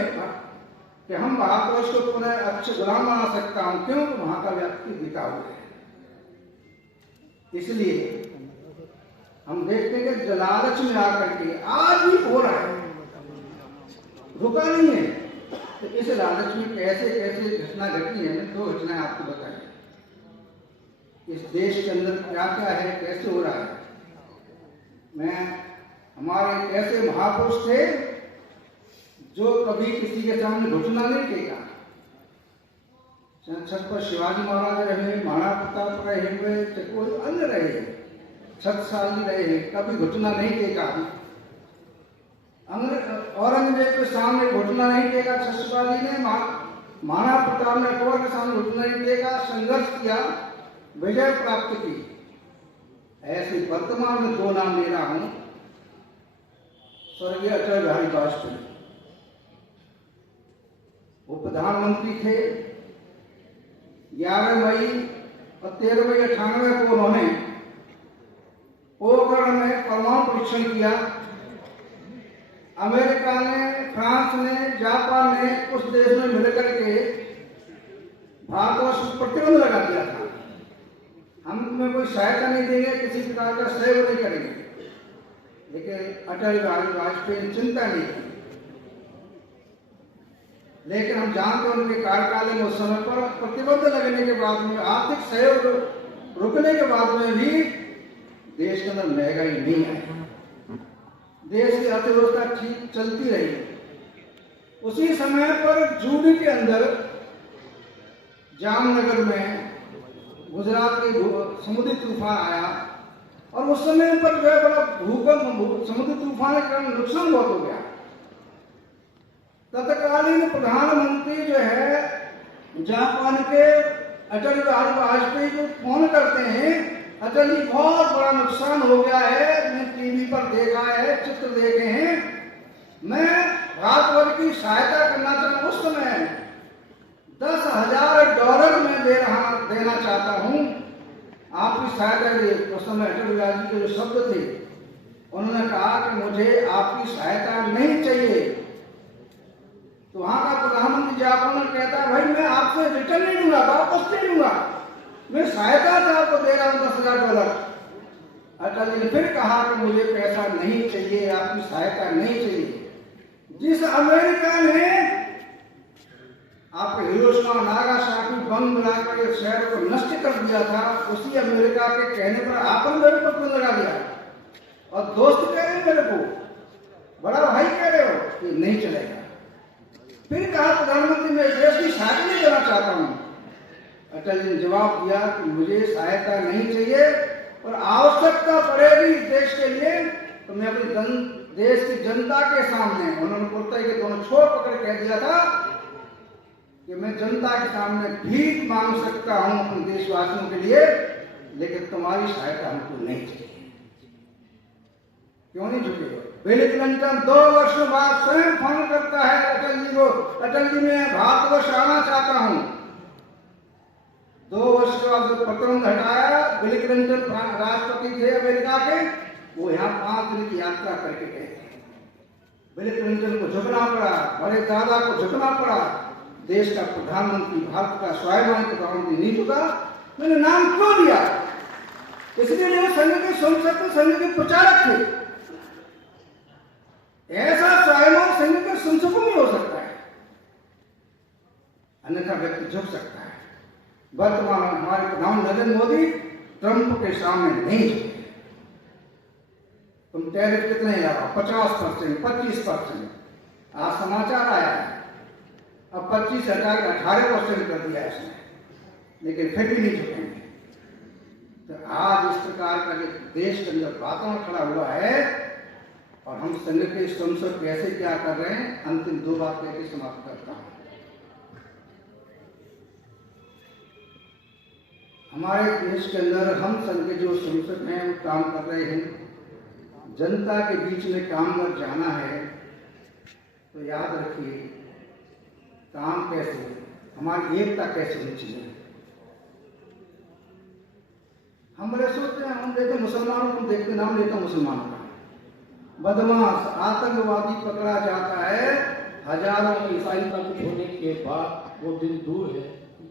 कि हम भारतवर्ष को पुनः अच्छे गुलाम बना सकता हूं, क्यों? तो वहां का व्यक्ति बिका हुआ है। इसलिए हम देखते हैं कि लालच में आकर के आज भी हो रहा है, रुका नहीं है। तो इस लालच में कैसे कैसे घटना घटी है, 2 घटनाएं आपको बताएं। इस देश के अंदर क्या क्या है, कैसे हो रहा है। हमारे ऐसे महापुरुष थे जो कभी किसी के सामने घुटना नहीं टेका। छत पर शिवाजी महाराज रहे, महाराणा प्रताप रहे हुए, कोई अन्य रहे, छत्रसाल रहे, कभी घुटना नहीं टेका। औरंगजेब के सामने घुटना नहीं टेका छत्रसाल जी ने, महाराणा प्रताप ने अकबर के सामने घुटना नहीं टेका, संघर्ष किया, विजय प्राप्त की। ऐसे वर्तमान में 2 नाम ले रहा हूं, स्वर्गीय अटल बिहारी वाजपेयी। वो प्रधानमंत्री थे। 11 मई और 13 मई 98 को उन्होंने पोखरण में परमाणु परीक्षण किया। अमेरिका ने, फ्रांस ने, जापान ने, कुछ देश में मिलकर के भारतवर्ष पर प्रतिबंध लगा दिया था। हम तुम्हें कोई सहायता नहीं देंगे, किसी प्रकार का सहयोग नहीं करेंगे। लेकिन अटल बिहारी वाजपेयी ने चिंता नहीं की। लेकिन हम जानते हैं उनके कार्यकाल में उस समय पर प्रतिबंध लगने के बाद में, आर्थिक सहयोग रुकने के बाद में भी देश के अंदर महंगाई नहीं आई, देश की अर्थव्यवस्था ठीक चलती रही। उसी समय पर जून के अंदर जामनगर में गुजरात के समुद्री तूफान आया, और उस समय पर जो है बड़ा भूकंप, समुद्री तूफान के कारण नुकसान बहुत हो गया। तत्कालीन प्रधानमंत्री जो है जापान के अटल बिहारी वाजपेयी को फोन करते हैं, अटल जी बहुत बड़ा नुकसान हो गया है, मैं टीवी पर देखा है, चित्र देखे हैं, मैं भारतवर्ष की सहायता करना चाहता हूं। उस समय $10,000 में देना चाहता हूं, आपकी सहायता के। उस समय अटल बिहारी जी के जो शब्द थे, उन्होंने कहा कि मुझे आपकी सहायता नहीं चाहिए। तो वहां का प्रधानमंत्री जापान में कहता है, भाई मैं आपसे रिटर्न नहीं दूंगा, वापस नहीं दूंगा, मैं सहायता से आपको दे रहा हूं $10,000। अटल जी ने फिर कहा कि मुझे पैसा नहीं चाहिए, आपकी सहायता नहीं चाहिए। जिस अमेरिका ने आपके हिरोशिमा नागासाकी बम मिलाकर एक शहर को नष्ट कर दिया था, उसी अमेरिका के कहने पर आपन मेरे पर क्यों लगा दिया? और दोस्त कह रहे मेरे को, बड़ा भाई कह रहे हो कि नहीं चलेगा। फिर कहा प्रधानमंत्री मैं देश की सहायता नहीं देना चाहता हूं। अटल जी ने जवाब दिया कि मुझे सहायता नहीं चाहिए, और आवश्यकता पड़ेगी देश के लिए तो मैं अपनी देश की जनता के सामने, उन्होंने कुर्ते के दोनों छोर पकड़ कह दिया था कि मैं जनता के सामने भीख मांग सकता हूं अपने देशवासियों के लिए, लेकिन तुम्हारी सहायता हमको नहीं चाहिए। क्यों नहीं झुके? बिल क्लिंटन 2 वर्षों बाद स्वयं फोन करता है अटल जी को, अटल जी मैं भारतवर्ष आना चाहता हूं। 2 वर्ष के बाद जो प्रतिबंध हटाया, बिल क्लिंटन राष्ट्रपति थे अमेरिका के, वो यहाँ 5 दिन की यात्रा करके गए थे। बिल क्लिंटन को झुकना पड़ा, बड़े दादा को झुकना पड़ा, देश का प्रधानमंत्री, भारत का स्वाभिमानी प्रधानमंत्री नहीं झुका। मैंने नाम क्यों दिया? इसलिए वो संघ के संघ के प्रचारक थे। ऐसा स्वाभिमान संघ के संसदों में हो सकता है, अन्यथा व्यक्ति झुक सकता है। वर्तमान में हमारे प्रधानमंत्री नरेंद्र मोदी ट्रंप के सामने नहीं झुके। तुम टैरिफ कितने लगाओ? 50%, 25%। आज समाचार आया है, अब 25 हटा के 18% कर दिया इसने, लेकिन फिर भी नहीं झुकेंगे। तो आज इस प्रकार का जो देश के अंदर वातावरण खड़ा हुआ है और हम संघ के संसद कैसे क्या कर रहे हैं, अंतिम 2 बात कह के समाप्त करता हूं। हमारे देश के अंदर हम संघ के जो संसद हैं वो काम कर रहे हैं। जनता के बीच में काम कर जाना है तो याद रखिए काम कैसे, हमारी एकता कैसे होनी चाहिए। हम बड़े सोचते हैं, हम देखते मुसलमानों को, देखते नाम लेता मुसलमानों का, बदमाश आतंकवादी पकड़ा जाता है, हजारों में ईसाई का कुछ होने के बाद वो दिन दूर है,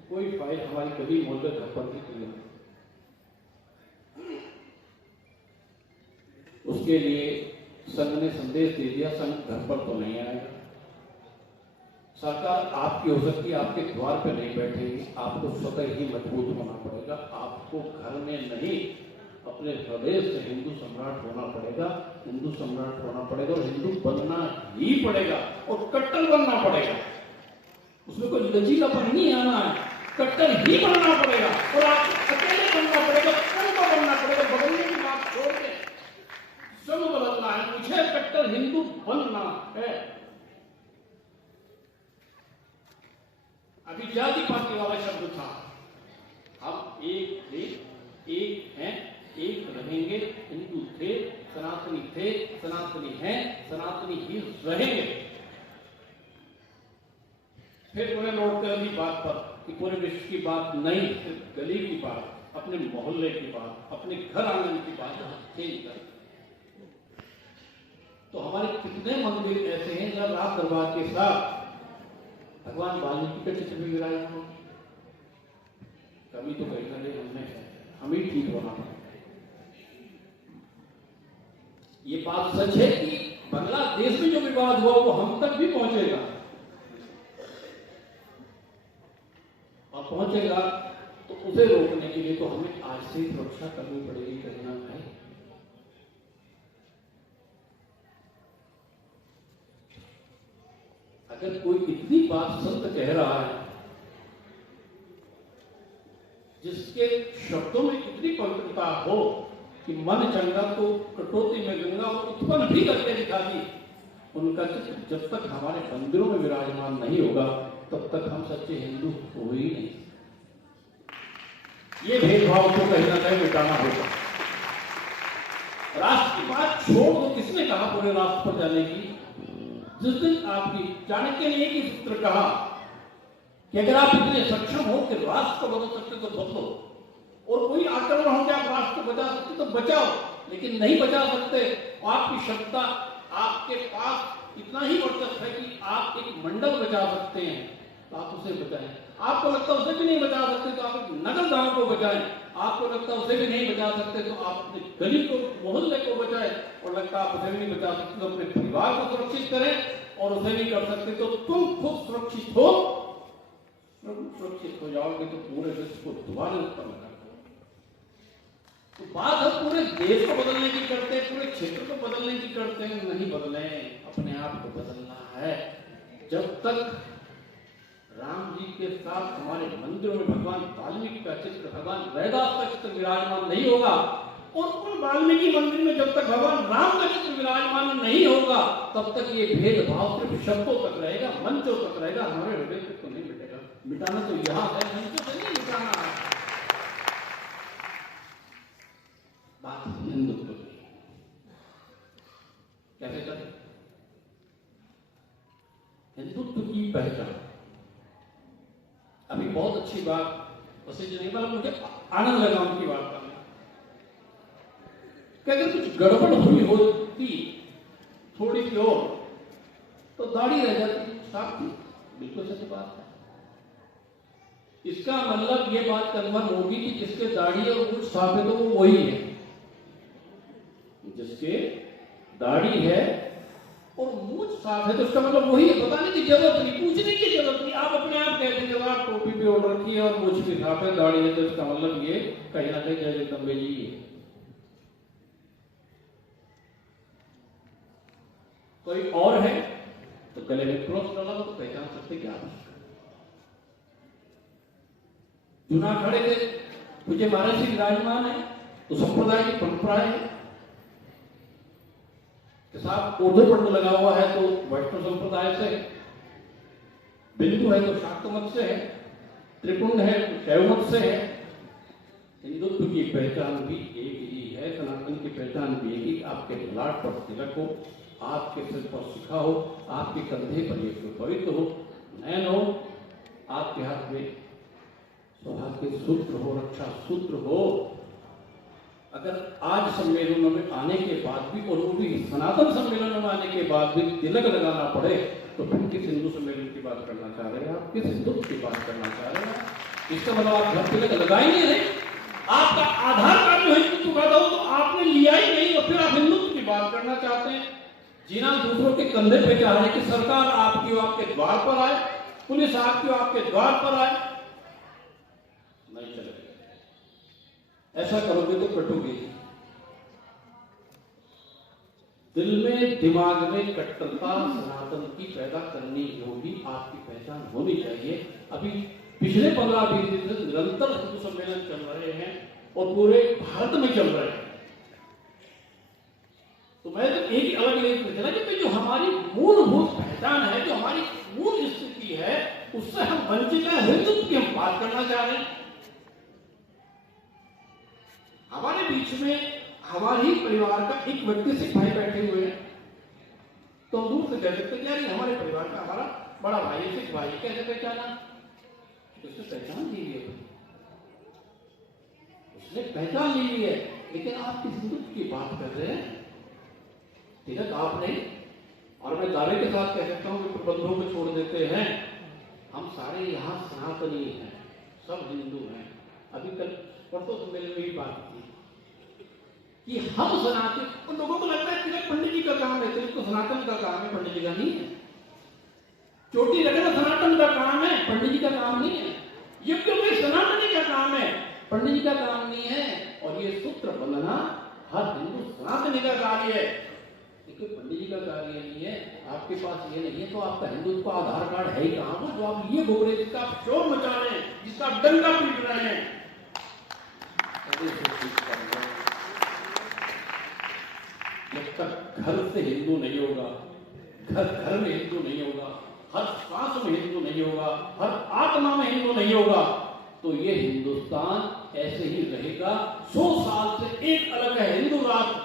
कोई फाइल हमारी कभी मोहल्ले घर पर नहीं की। उसके लिए संघ ने संदेश दे दिया, संघ घर पर तो नहीं आएगा। सरकार आपकी हो सकती है, आपके द्वार पे नहीं बैठेगी, आपको स्वतः ही मजबूत होना पड़ेगा। आपको घर में नहीं, अपने हृदय से हिंदू सम्राट होना पड़ेगा, हिंदू सम्राट होना पड़ेगा और हिंदू बनना ही पड़ेगा और कट्टर बनना पड़ेगा। उसमें कोई लचीलापन नहीं आना है, कट्टर ही बनना पड़ेगा और आपको अकेले बनना पड़ेगा, सबको बनना पड़ेगा। बदलने की बात छोड़ के सब बदलना है, मुझे कट्टर हिंदू बनना है। अभी जाति पाति वाला शब्द था, हम एक थे, एक हैं, एक रहेंगे, हिंदू थे, सनातनी हैं, सनातनी ही रहेंगे। फिर उन्हें लौटते अगली बात पर कि पूरे विश्व की बात नहीं, सिर्फ गली की बात, अपने मोहल्ले की बात, अपने घर आंगन की बात चेंज कर। तो हमारे कितने मंदिर ऐसे हैं जब रात दरबार के साथ भगवान वाल्मीकि का चित्र भी विराजमान हो। कभी तो कहीं ना कहीं हमें ठीक होना पड़ेगा। ये बात सच है कि बांग्लादेश में जो विवाद हुआ वो हम तक भी पहुंचेगा और पहुंचेगा तो उसे रोकने के लिए तो हमें आज से सुरक्षा करनी पड़ेगी कहीं ना कहीं। अगर कोई इतनी बात संत कह रहा है जिसके शब्दों में इतनी पवित्रता हो कि मन चंगा तो कटौती में गंगा उत्पन्न भी करके दिखा दी, उनका चित्र जब तक हमारे मंदिरों में विराजमान नहीं होगा तब तक हम सच्चे हिंदू हो ही नहीं। ये भेदभाव को कहीं ना कहीं मिटाना होगा। राष्ट्र की बात छोड़ दो, किसने कहा पूरे राष्ट्र पर जाने की? जिस दिन आपकी चाणक्य ने एक ही सूत्र कहा कि अगर आप इतने सक्षम हो कि राष्ट्र को बदल सकते तो बदलो, और कोई आक्रमण हो कि आप राष्ट्र को बचा सकते तो बचाओ, लेकिन नहीं बचा सकते, आपकी क्षमता आपके पास इतना ही वर्चस्व है कि आप एक मंडल बचा सकते हैं तो आप उसे बचाएं। आपको लगता है उसे भी नहीं बचा सकते तो आप एक नगर गांव को बचाएं। आपको लगता है उसे भी नहीं बचा सकते तो आप अपनी गली को, मोहल्ले को बचाएं। और लगता है आप उसे भी नहीं बचा सकते तो अपने परिवार को सुरक्षित करें। और उसे नहीं कर सकते तो तुम खुद सुरक्षित हो। सुरक्षित हो जाओगे तो पूरे विश्व को दोबारा उत्पन्न कर दो। तो बात हम पूरे देश को बदलने की करते हैं, पूरे क्षेत्र को बदलने की करते हैं, नहीं बदले, अपने आप को बदलना है। जब तक राम जी के साथ हमारे मंदिरों में भगवान वाल्मीकि का चित्र, भगवान रैदास का चित्र विराजमान नहीं होगा, और उन वाल्मीकि मंदिर में जब तक भगवान राम का चित्र विराजमान नहीं होगा तब तक ये भेदभाव सिर्फ शब्दों तक रहेगा, मंचों तक रहेगा, हमारे हृदय तक तो नहीं मिटेगा। मिटाना तो यहां है, मंचों से नहीं मिटाना है। बात हिंदुत्व की कैसे करें? हिंदुत्व की पहचान अभी बहुत अच्छी बात वैसे जो नहीं, मतलब मुझे आनंद लगा उनकी बात करने कि अगर कुछ गड़बड़ हुई होती थोड़ी सी और तो दाढ़ी रह जाती, साफ थी, बिल्कुल सच बात है। इसका मतलब ये बात कन्फर्म होगी कि जिसके दाढ़ी और मूंछ साफ है तो वो वही है, जिसके दाढ़ी है और मूंछ साफ है तो उसका मतलब वही है। बताने की जरूरत नहीं, पूछने की जरूरत नहीं, आप अपने आप कहते हैं जब आप टोपी भी ओढ़ रखी है और मूंछ भी साफ है, दाढ़ी है, तो इसका मतलब ये कहीं ना कहीं जय जगदम्बे जी है। कोई और है तो गले में क्रॉस डाला हो तो पहचान सकते क्या आप। चुनाव खड़े थे पूज्य महाराज जी विराजमान है तो संप्रदाय की परंपराएं है कि साहब ऊर्ध्वपंड लगा हुआ है तो वैष्णव संप्रदाय से, बिंदु है तो शाक्त मत से है, त्रिपुंड है तो शैव मत से है। हिंदुत्व की पहचान भी एक ही है, सनातन की पहचान भी एक ही। आपके ललाट पर तिलक हो, आपके सिर पर शिखा हो, आपके कंधे पर एक पवित्र हो, नयन हो, आपके हाथ में सौभाग्य सूत्र हो, रक्षा सूत्र हो। अगर आज सम्मेलनों में आने के बाद भी, और वो भी सनातन सम्मेलनों में आने के बाद भी तिलक लगाना पड़े, तो फिर किस हिंदू सम्मेलन की बात करना चाह रहे हैं आप? किस हिंदुत्व की बात करना चाह रहे हैं? इसका मतलब आप घर तिलक लगाएंगे नहीं, आपका आधार कार्ड जो हिंदुत्व का था तो आपने लिया ही नहीं, और फिर आप हिंदुत्व की बात करना चाहते हैं। जीना दूसरों के कंधे पे चाह रहे कि सरकार आपकी आपके द्वार पर आए, पुलिस आपकी आपके द्वार पर आए, नहीं चलेगा। ऐसा करोगे तो कटोगे। दिल में दिमाग में कट्टरता सनातन की पैदा करनी होगी, आपकी पहचान होनी चाहिए। अभी पिछले 15-20 दिन से निरंतर हिंदू सम्मेलन चल रहे हैं और पूरे भारत में चल रहे हैं। तो मैं तो एक अलग एक सोचना कि जो हमारी मूलभूत पहचान है, जो हमारी मूल स्थिति है, उससे हम वंचित हैं। हिंदुत्व की हम बात करना चाह रहे हैं। हमारे बीच में हमारे ही परिवार का एक व्यक्ति सिख भाई बैठे हुए हैं, तो हम दूर से कह सकते हैं यार हमारे परिवार का हमारा बड़ा भाई सिख भाई, कैसे पहचाना? उसने पहचान ली है, उसने पहचान ली है, लेकिन आप किस हिंदुत्व की बात कर रहे हैं? तिलक आपने, और मैं दावे के साथ कह सकता हूं कि प्रबंधों को छोड़ देते हैं, हम सारे यहाँ सनातनी हैं, सब हिंदू हैं। अभी कल परसों सम्मेलन में ही बात की कि हम सनातन, उन लोगों को लगता है तिलक पंडित जी का काम है, तिलक तो सनातन का काम है, पंडित जी का नहीं है। चोटी रखना सनातन का काम है, पंडित जी का काम नहीं है। ये क्योंकि सनातनी का काम है, पंडित जी का काम नहीं है। और ये सूत्र बंधना हर हिंदू सनातनी का कार्य है, लेकिन पंडित जी का कार्य नहीं है। आपके पास ये नहीं है तो आपका हिंदुत्व का आधार कार्ड है ही कहां पर, जो आप ये घूम रहे, जिसका आप शोर मचा रहे हैं, जिसका आप डंका पीट रहे हैं। जब तक घर से हिंदू नहीं होगा, घर घर में हिंदू नहीं होगा, हर सांस में हिंदू नहीं होगा, हर आत्मा में हिंदू नहीं होगा, तो ये हिंदुस्तान ऐसे ही रहेगा। 100 साल से एक अलग है हिंदू राष्ट्र।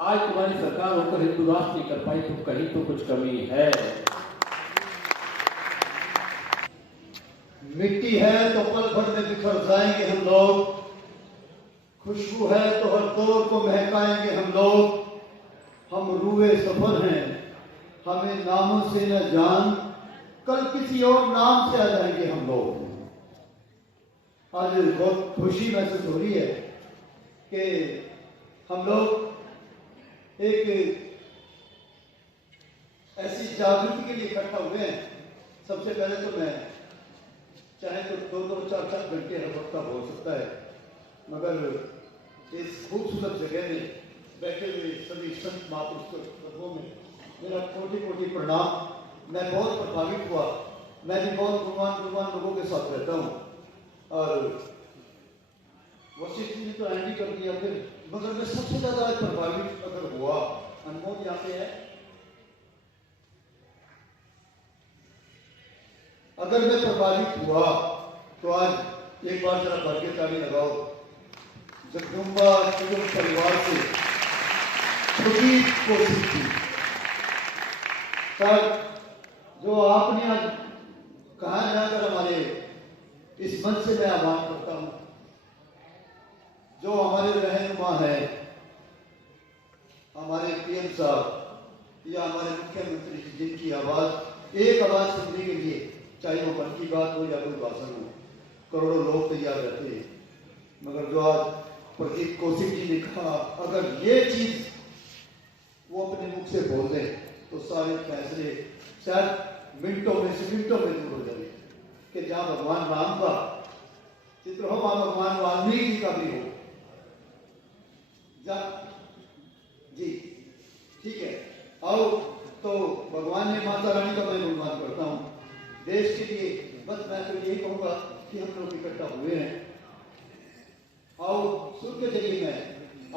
आज तुम्हारी सरकार होकर हिंदू राष्ट्र नहीं कर पाई तो कहीं तो कुछ कमी है। मिट्टी है तो पल भर में बिखर जाएंगे हम लोग, खुशबू है तो हर दौर को महकाएंगे हम लोग। हम रूए सफर हैं, हमें नामों से न जान, कल किसी और नाम से आ जाएंगे हम लोग। आज बहुत खुशी महसूस हो रही है कि हम लोग एक ऐसी जागृति के लिए इकट्ठा हुए हैं। सबसे पहले तो मैं चाहे तो 2-2, 4-4 घंटे हर वक्त बोल सकता है, मगर इस खूबसूरत जगह में बैठे हुए सभी संत महापुरुषों में मेरा कोटि-कोटि प्रणाम। मैं बहुत प्रभावित हुआ। मैं भी बहुत गुणवान लोगों के साथ रहता हूँ और वशिष्ठ ने तो एंडी कर दिया फिर, मगर मैं सबसे ज्यादा प्रभावित अगर हुआ, अनमोल यहाँ पे है, अगर मैं प्रभावित हुआ तो आज एक बार जरा भर के ताली लगाओ जगदम्बा परिवार से खुदी कोशिश की। सर, जो आपने आज कहा जाकर हमारे इस मंच से मैं आह्वान करता हूं, जो हमारे रहनुमा है, हमारे पीएम साहब या हमारे मुख्यमंत्री जी, जिनकी आवाज एक आवाज सुनने के लिए, चाहे वो मन की बात हो या कोई भाषण हो, करोड़ों लोग तैयार रहते हैं, मगर जो आज प्रदीप कौशिक जी ने कहा, अगर ये चीज वो अपने मुख से बोल दे तो सारे फैसले शायद मिनटों में दूर हो जाए। कि जहां भगवान राम का चित्र हो, वहां भगवान वाल्मीकि जी का भी हो। जी ठीक है, आओ तो भगवान ने माता रानी का मैं गुणगान करता हूं देश के लिए। बस मैं तो यही कहूंगा कि हम लोग इकट्ठा हुए हैं, आओ सुर के जरिए मैं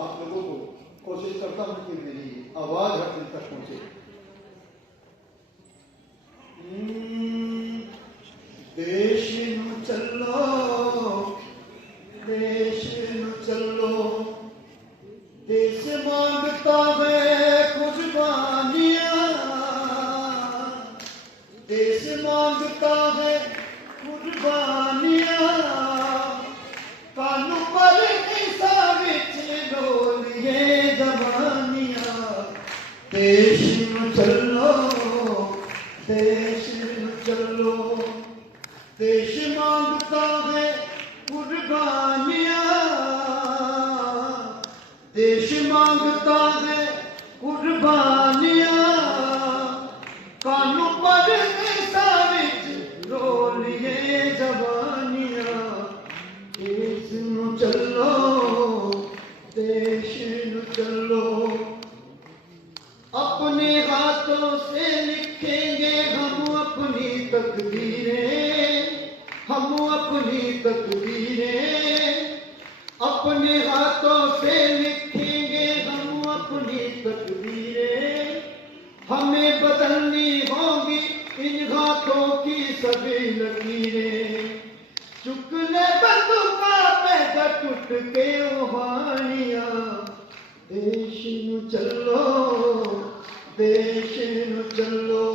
आप लोगों को कोशिश करता हूं कि मेरी आवाज हर दिल तक पहुंचे। देश नु चलो, देश नु चलो, देश मांगता है कुर्बानियां, देश मांगता है कुर्बानियां, कानू पर ऐसा विच डोलिए जवानियां। देश नु चलो, देश नु चलो, देश मांगता है कुर्बानियां, देश मांगता है कुर्बानियां, कानू पर ऐसा विच डोलिए जवानियां। देश नु चलो, देश नु चलो, अपने हाथों से लिखेंगे हम अपनी तकदीरें, हम अपनी तकदीरें, अपने हाथों से लिखेंगे हम अपनी तकदीरें। हमें बदलनी होगी इन हाथों की सभी लकीरें, चुकने बंदूका पे टूट के ओहानियां। देश नु चलो, देश नु चलो।